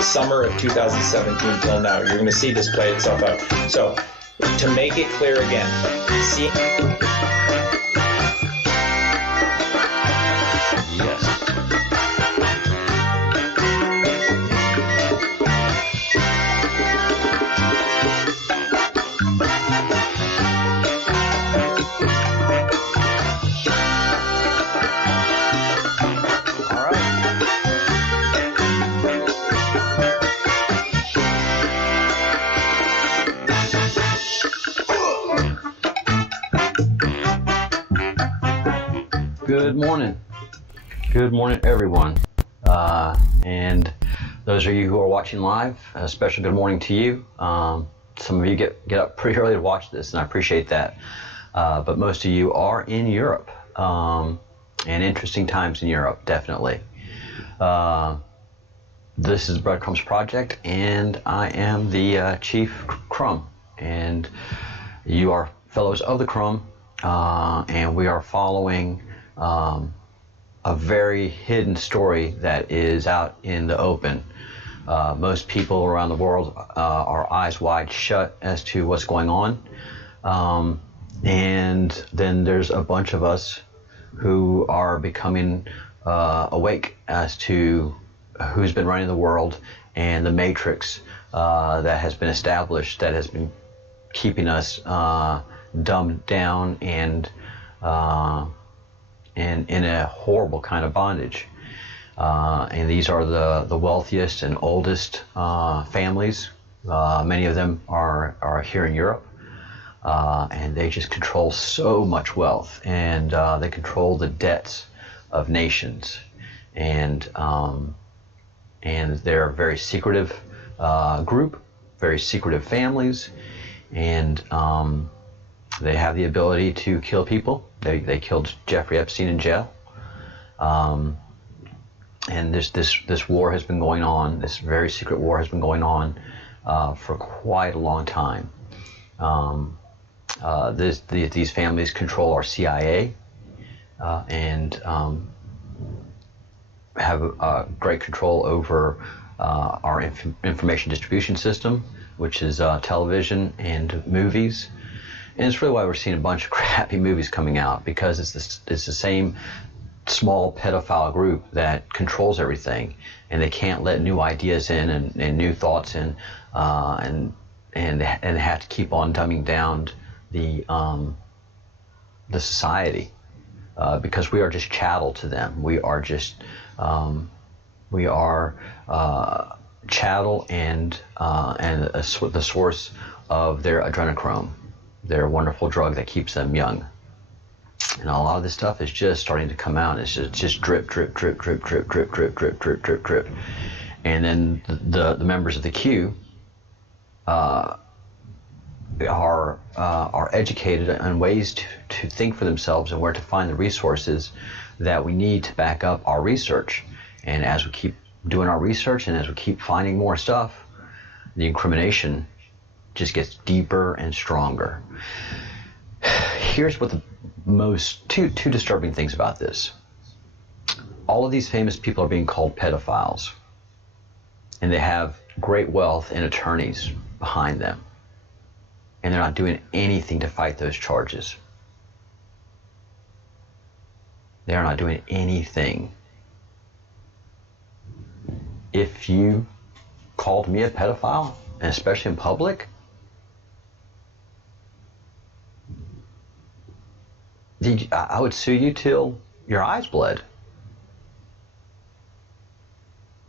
the summer of 2017 till now. You're going to see this play itself out. So, to make it clear again, see. Yes. Good morning. Good morning, everyone. And those of you who are watching live, a special good morning to you. Some of you get up pretty early to watch this, and I appreciate that. But most of you are in Europe, and interesting times in Europe, definitely. This is Breadcrumbs Project, and I am the Chief Crumb, and you are fellows of the Crumb, and we are following a very hidden story that is out in the open. Most people around the world are eyes wide shut as to what's going on. And then there's a bunch of us who are becoming awake as to who's been running the world and the matrix that has been established, that has been keeping us dumbed down and in a horrible kind of bondage. And these are the wealthiest and oldest families. Many of them are here in Europe, and they just control so much wealth, and they control the debts of nations, and they're a very secretive group, very secretive families, and they have the ability to kill people. They killed Jeffrey Epstein in jail. And this war has been going on, this very secret war has been going on for quite a long time. These families control our CIA and have great control over our information distribution system, which is television and movies. And it's really why we're seeing a bunch of crappy movies coming out, because it's the same small pedophile group that controls everything, and they can't let new ideas in and new thoughts in, and have to keep on dumbing down the society, because we are just chattel to them. We are just chattel and the source of their adrenochrome, their wonderful drug that keeps them young. And a lot of this stuff is just starting to come out. It's just drip, drip, drip, drip, drip, drip, drip, drip, drip, drip, drip. And then the members of the Q are educated on ways to think for themselves and where to find the resources that we need to back up our research. And as we keep doing our research and as we keep finding more stuff, the incrimination just gets deeper and stronger. Here's what the two disturbing things about this. All of these famous people are being called pedophiles, and they have great wealth and attorneys behind them, and they're not doing anything to fight those charges. They are not doing anything. If you called me a pedophile, and especially in public, I would sue you till your eyes bled.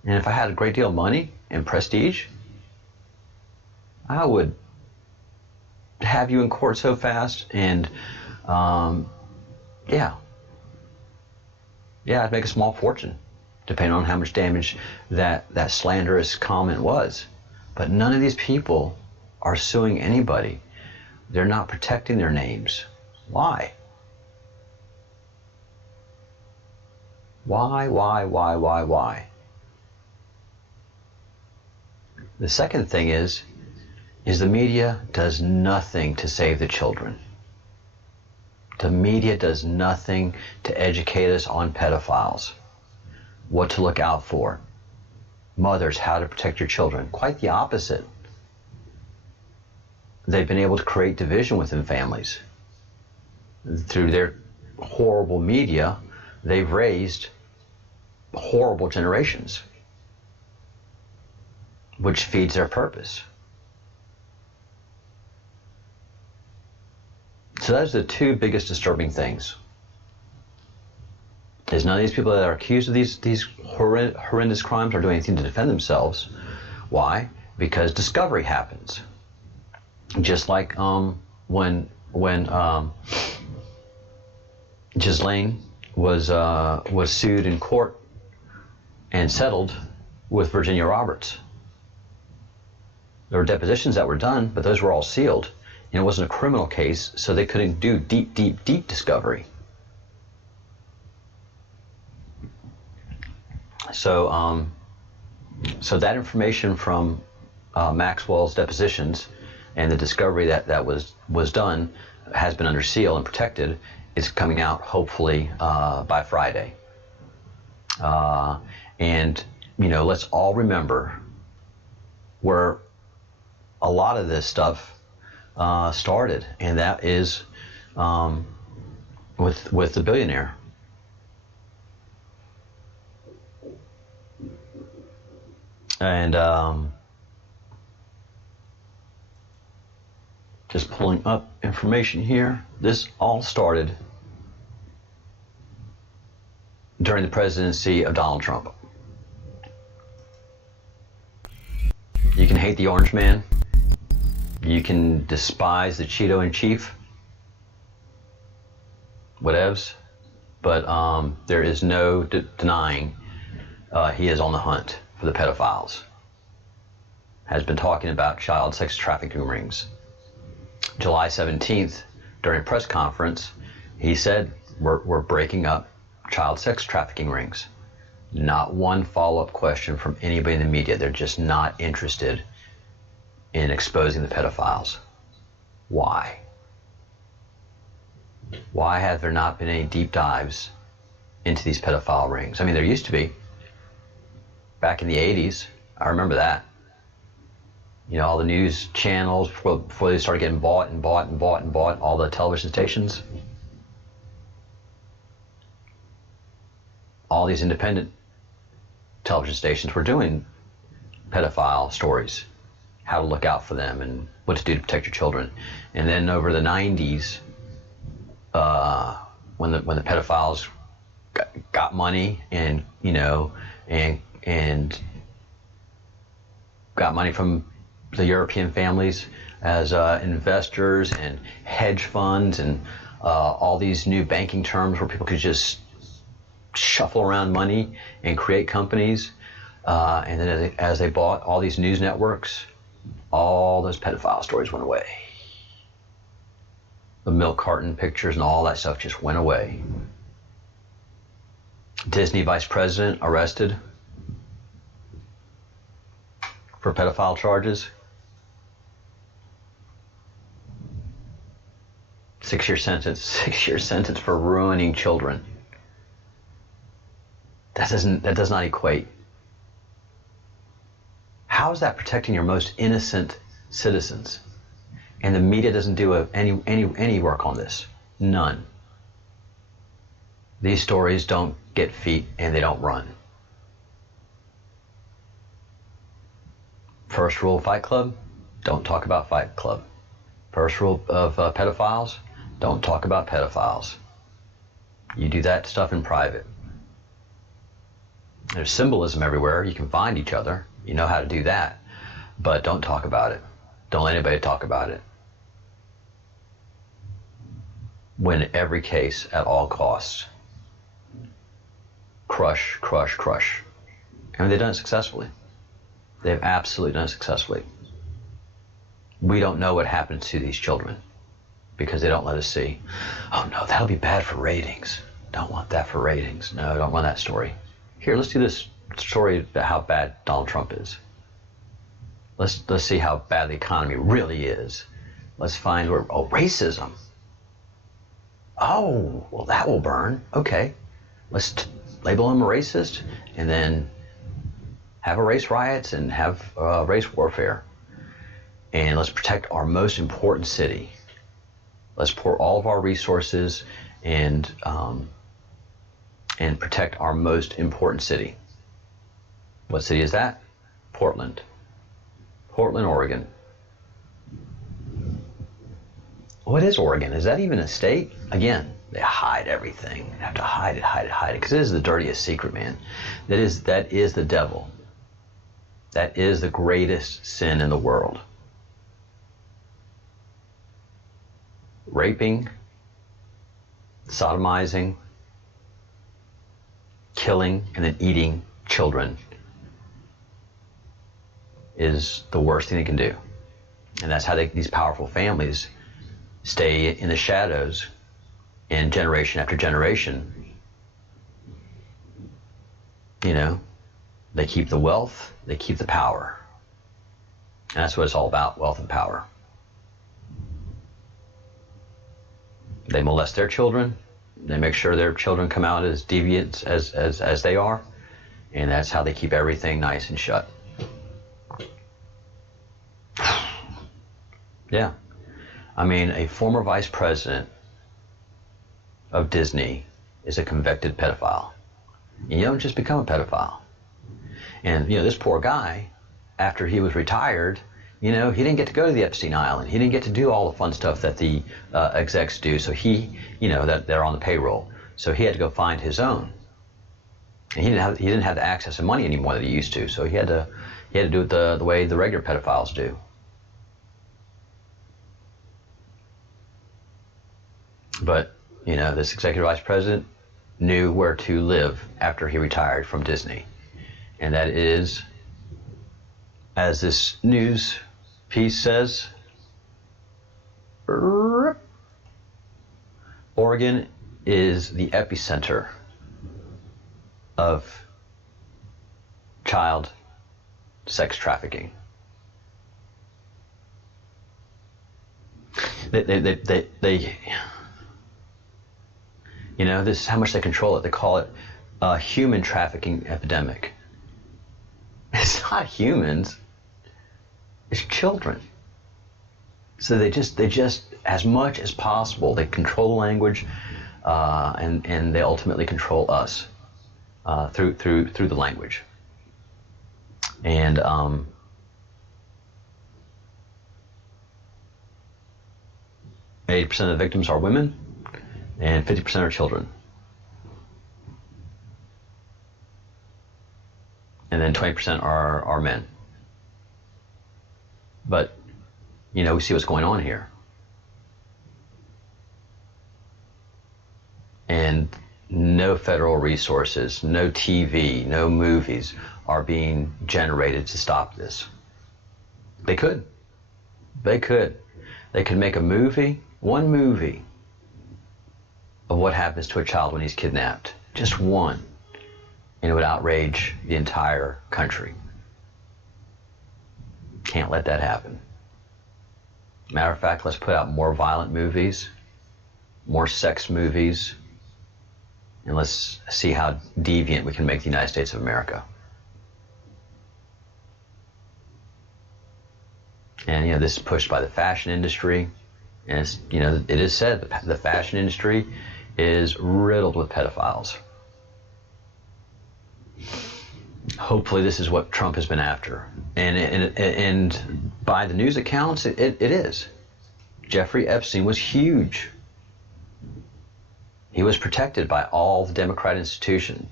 And if I had a great deal of money and prestige, I would have you in court so fast, and I'd make a small fortune, depending on how much damage that slanderous comment was. But none of these people are suing anybody. They're not protecting their names. Why? Why? The second thing is the media does nothing to save the children. The media does nothing to educate us on pedophiles, what to look out for, mothers how to protect your children. Quite the opposite. They've been able to create division within families. Through their horrible media, they've raised horrible generations, which feeds their purpose. So those are the two biggest disturbing things. Is none of these people that are accused of these horrendous crimes are doing anything to defend themselves. Why? Because discovery happens. Just like when Ghislaine was sued in court and settled with Virginia Roberts. There were depositions that were done, but those were all sealed. And it wasn't a criminal case, so they couldn't do deep discovery. So, so that information from Maxwell's depositions and the discovery that was done has been under seal and protected. Is coming out hopefully by Friday. And let's all remember where a lot of this stuff started, and that is with the billionaire. And just pulling up information here. This all started during the presidency of Donald Trump. You can hate the orange man. You can despise the Cheeto in chief. Whatevs. But there is no denying he is on the hunt for the pedophiles. Has been talking about child sex trafficking rings. July 17th, during a press conference, he said, we're breaking up child sex trafficking rings. Not one follow-up question from anybody in the media. They're just not interested in exposing the pedophiles. Why? Why have there not been any deep dives into these pedophile rings? I mean, there used to be. Back in the 80s, I remember that. All the news channels before they started getting bought, all the television stations. All these independent television stations were doing pedophile stories, how to look out for them and what to do to protect your children. And then over the 90s, when the pedophiles got money and got money from the European families as investors and hedge funds and all these new banking terms where people could just shuffle around money and create companies. And then as they bought all these news networks, all those pedophile stories went away. The milk carton pictures and all that stuff just went away. Disney vice president arrested for pedophile charges. 6-year sentence. 6-year sentence for ruining children. That does not equate. How is that protecting your most innocent citizens? And the media doesn't do any work on this. None. These stories don't get feet and they don't run. First rule of Fight Club, don't talk about Fight Club. First rule of pedophiles, don't talk about pedophiles. You do that stuff in private. There's symbolism everywhere. You can find each other. You know how to do that. But don't talk about it. Don't let anybody talk about it. Win every case at all costs. Crush, crush, crush. And they've done it successfully. They've absolutely done it successfully. We don't know what happens to these children because they don't let us see. Oh no, that'll be bad for ratings. Don't want that for ratings. No, don't want that story. Here, let's do this story about how bad Donald Trump is. Let's see how bad the economy really is. Let's find where, racism. Oh, well, that will burn. Okay, let's label him a racist, and then have a race riots and have race warfare. And let's protect our most important city. Let's pour all of our resources and protect our most important city. What city is that? Portland, Oregon. What is Oregon? Is that even a state? Again, they hide everything. They have to hide it, because it is the dirtiest secret, man. That is the devil. That is the greatest sin in the world. Raping, sodomizing, killing, and then eating children is the worst thing they can do. And that's how these powerful families stay in the shadows, and generation after generation, they keep the wealth, they keep the power. And that's what it's all about, wealth and power. They molest their children. They make sure their children come out as deviants as they are. And that's how they keep everything nice and shut. Yeah. I mean, a former vice president of Disney is a convicted pedophile. You don't just become a pedophile. And, this poor guy, after he was retired, he didn't get to go to the Epstein Island. He didn't get to do all the fun stuff that the execs do. So that they're on the payroll. So he had to go find his own. And he didn't have the access to money anymore that he used to. So he had to do it the way the regular pedophiles do. But, this executive vice president knew where to live after he retired from Disney. And that is, as this news piece says, Oregon is the epicenter of child sex trafficking. They this is how much they control it. They call it a human trafficking epidemic. It's not humans. It's children. So they just as much as possible, they control the language, and they ultimately control us through the language. And 80% of the victims are women, and 50% are children. And then 20% are men. But, we see what's going on here. And no federal resources, no TV, no movies are being generated to stop this. They could. They could make a movie, one movie, of what happens to a child when he's kidnapped. Just one. And it would outrage the entire country. Can't let that happen. Matter of fact, let's put out more violent movies, more sex movies, and let's see how deviant we can make the United States of America. And, this is pushed by the fashion industry. And it's, it is said that the fashion industry is riddled with pedophiles. Hopefully this is what Trump has been after. And by the news accounts, it is. Jeffrey Epstein was huge. He was protected by all the Democrat institutions.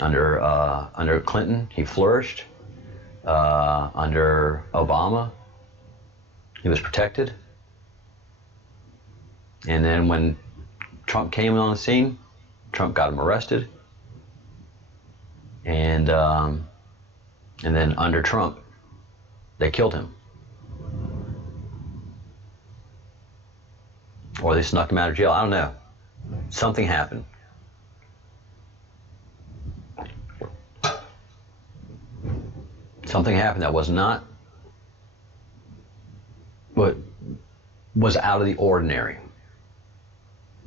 Under Clinton, he flourished. Under Obama, he was protected. And then when Trump came on the scene, Trump got him arrested. And then under Trump, they killed him. Or they snuck him out of jail. I don't know. Something happened. Something happened that was not what was out of the ordinary.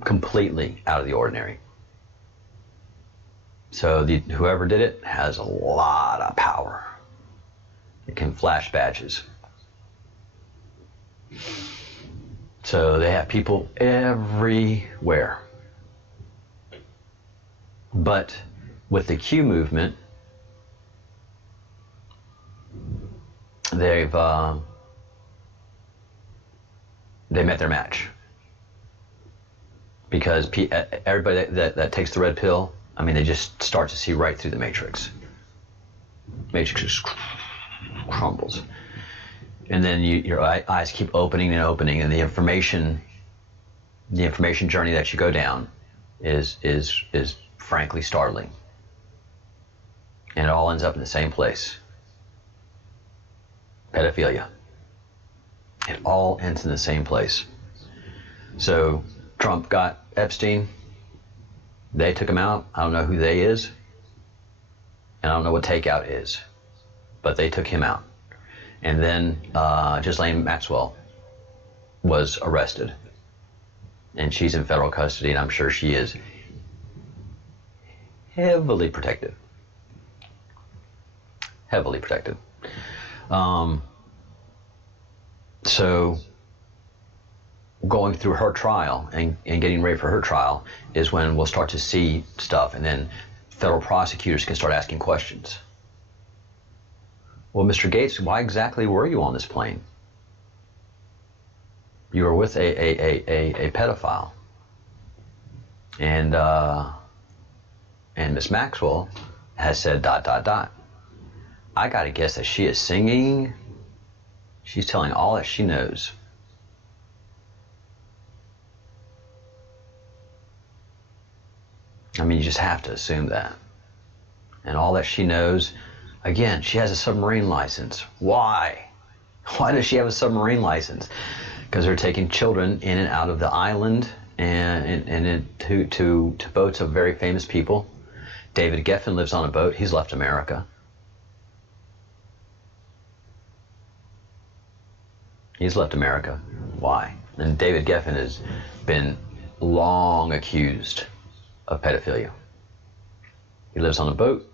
Completely out of the ordinary. So whoever did it has a lot of power. It can flash badges. So they have people everywhere. But with the Q movement, they met their match. Because everybody that takes the red pill, I mean, they just start to see right through the matrix. Matrix just crumbles. And then your eyes keep opening and opening, and the information journey that you go down is frankly startling. And it all ends up in the same place. Pedophilia. It all ends in the same place. So Trump got Epstein. They took him out. I don't know who they is. And I don't know what takeout is. But they took him out. And then Ghislaine Maxwell was arrested. And she's in federal custody, and I'm sure she is heavily protected. Heavily protected. So going through her trial and getting ready for her trial is when we'll start to see stuff, and then federal prosecutors can start asking questions. Well, Mr. Gates, why exactly were you on this plane? You were with a pedophile. And Miss Maxwell has said ... I gotta guess that she is singing. She's telling all that she knows. I mean, you just have to assume that. And all that she knows, again, she has a submarine license. Why? Why does she have a submarine license? Because they're taking children in and out of the island and to boats of very famous people. David Geffen lives on a boat. He's left America. He's left America. Why? And David Geffen has been long accused of pedophilia. He lives on a boat,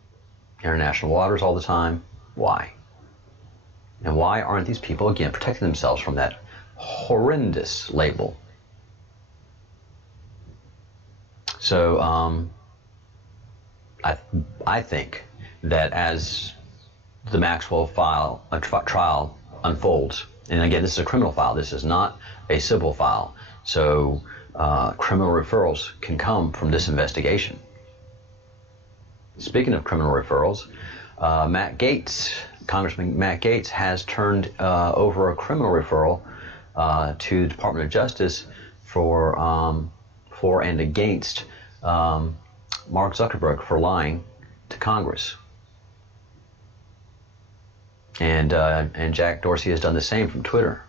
international waters all the time. Why? And why aren't these people, again, protecting themselves from that horrendous label? So I think that as the Maxwell trial unfolds, and again, this is a criminal file, this is not a civil file, so criminal referrals can come from this investigation. Speaking of criminal referrals, Congressman Matt Gaetz has turned over a criminal referral to the Department of Justice for and against Mark Zuckerberg for lying to Congress. And Jack Dorsey has done the same from Twitter.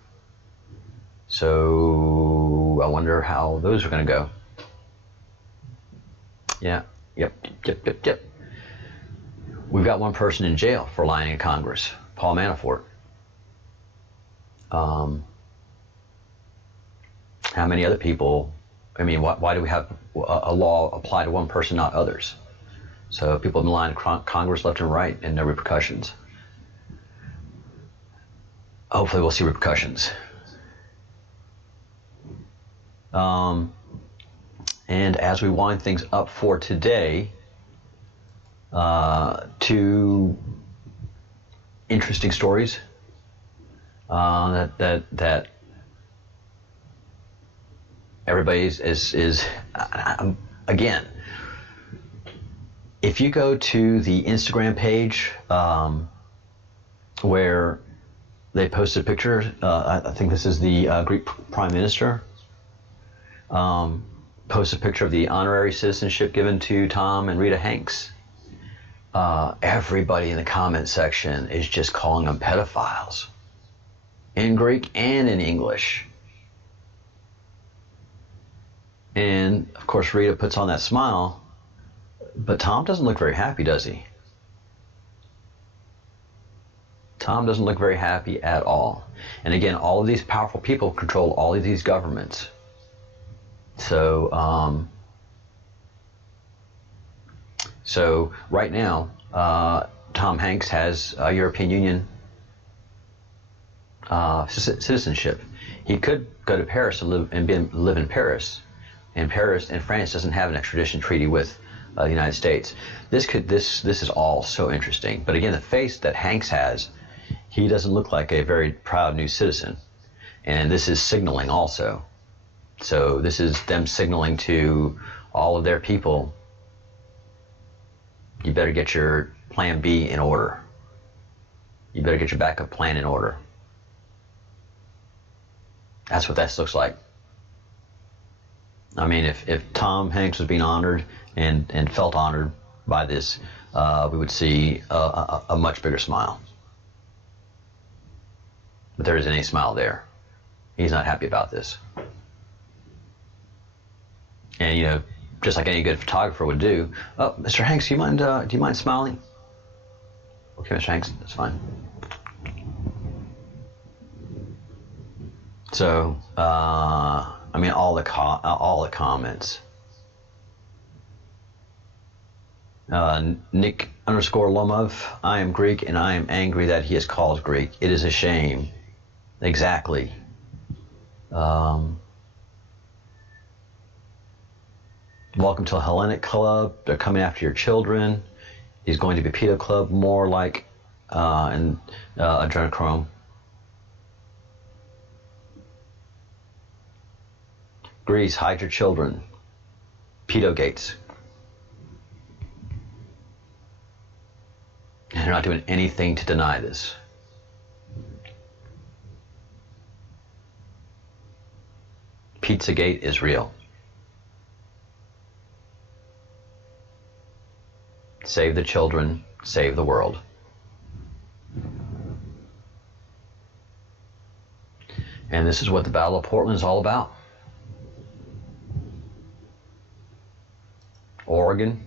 So I wonder how those are going to go. Yeah. Yep. We've got one person in jail for lying in Congress, Paul Manafort. How many other people? I mean, why do we have a law apply to one person, not others? So people have been lying to Congress left and right, and no repercussions. Hopefully we'll see repercussions. And as we wind things up for today, two interesting stories that everybody is again. If you go to the Instagram page where they posted a picture, I think this is the Greek Prime Minister, posted a picture of the honorary citizenship given to Tom and Rita Hanks. Everybody in the comment section is just calling them pedophiles, in Greek and in English. And of course Rita puts on that smile, but Tom doesn't look very happy, does he? Tom doesn't look very happy at all. And again, all of these powerful people control all of these governments. So So right now, Tom Hanks has a European Union citizenship. He could go to Paris to live in Paris. And France doesn't have an extradition treaty with the United States. This is all so interesting. But again, the face that Hanks has, he doesn't look like a very proud new citizen. And this is signaling also. So this is them signaling to all of their people, you better get your plan B in order. You better get your backup plan in order. That's what this looks like. I mean, if Tom Hanks was being honored and felt honored by this, we would see a much bigger smile. But there isn't any smile there. He's not happy about this. And, you know, just like any good photographer would do, oh, Mr. Hanks, do you mind smiling? Okay, Mr. Hanks, that's fine. So, I mean, all the comments. Nick_Lomov, I am Greek and I am angry that he is called Greek. It is a shame. Exactly. Welcome to a Hellenic Club. They're coming after your children. He's going to be Pedo Club, more like adrenochrome. Greece, hide your children. Pedo gates. And they're not doing anything to deny this. Pizzagate is real. Save the children, save the world. And this is what the Battle of Portland is all about. Oregon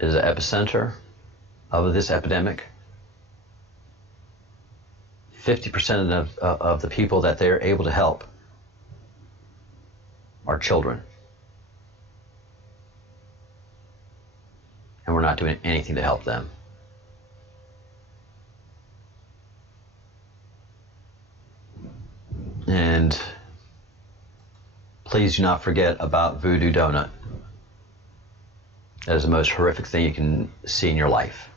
is the epicenter of this epidemic. 50% of the people that they're able to help are children. And we're not doing anything to help them. And please do not forget about Voodoo Donut. That is the most horrific thing you can see in your life.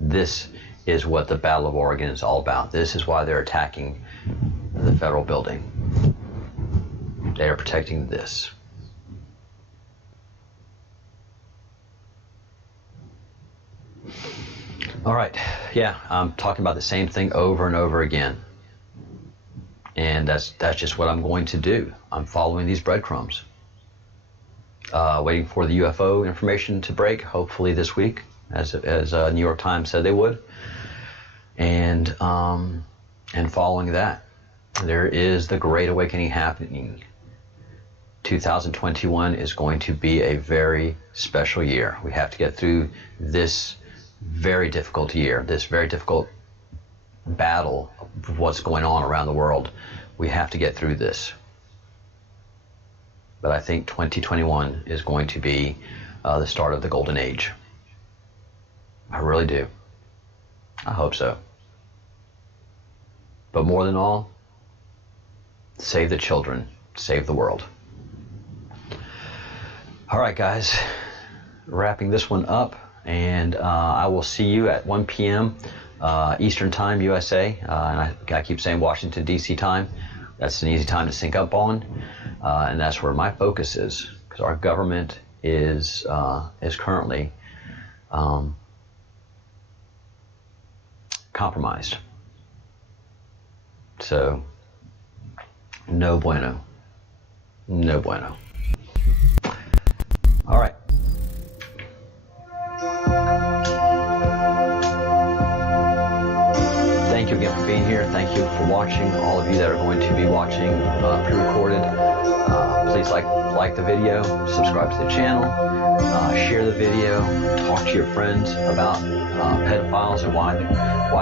This is what the Battle of Oregon is all about. This is why they're attacking the federal building. They are protecting this. All right, yeah, I'm talking about the same thing over and over again. And that's just what I'm going to do. I'm following these breadcrumbs. Waiting for the UFO information to break, hopefully this week, as New York Times said they would. And following that, there is the Great Awakening happening. 2021 is going to be a very special year. We have to get through this very difficult year, this very difficult battle of what's going on around the world. We have to get through this. But I think 2021 is going to be the start of the golden age. I really do. I hope so. But more than all, save the children, save the world. All right, guys, wrapping this one up, and I will see you at 1 p.m. Eastern Time, USA. And I keep saying Washington, D.C. time. That's an easy time to sync up on, and that's where my focus is, because our government is currently compromised. So, no bueno. No bueno. All right. Thank you again for being here. Thank you for watching. All of you that are going to be watching pre-recorded, please like the video, subscribe to the channel, share the video, talk to your friends about pedophiles and why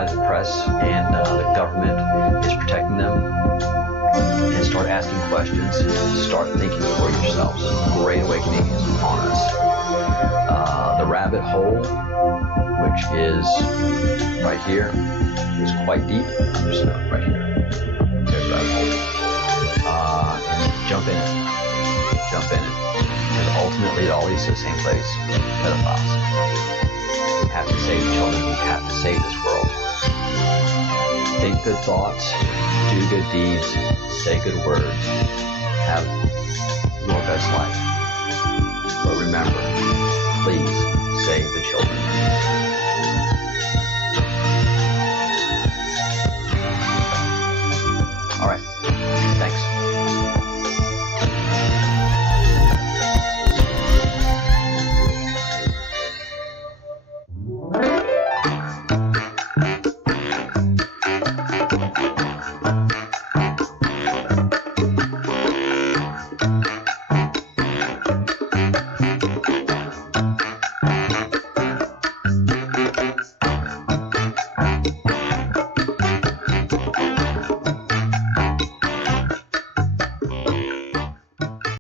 the press and the government is protecting them. and start asking questions. Start thinking for yourselves. Great awakening is upon us. The rabbit hole, which is right here, is quite deep. Just right here. There's the rabbit hole. And jump in it. Jump in it. Because ultimately it all leads to the same place. Pedophiles. We have to save children. We have to save this world. Think good thoughts. Do good deeds. Say good words. Have your best life. But remember, please save the children.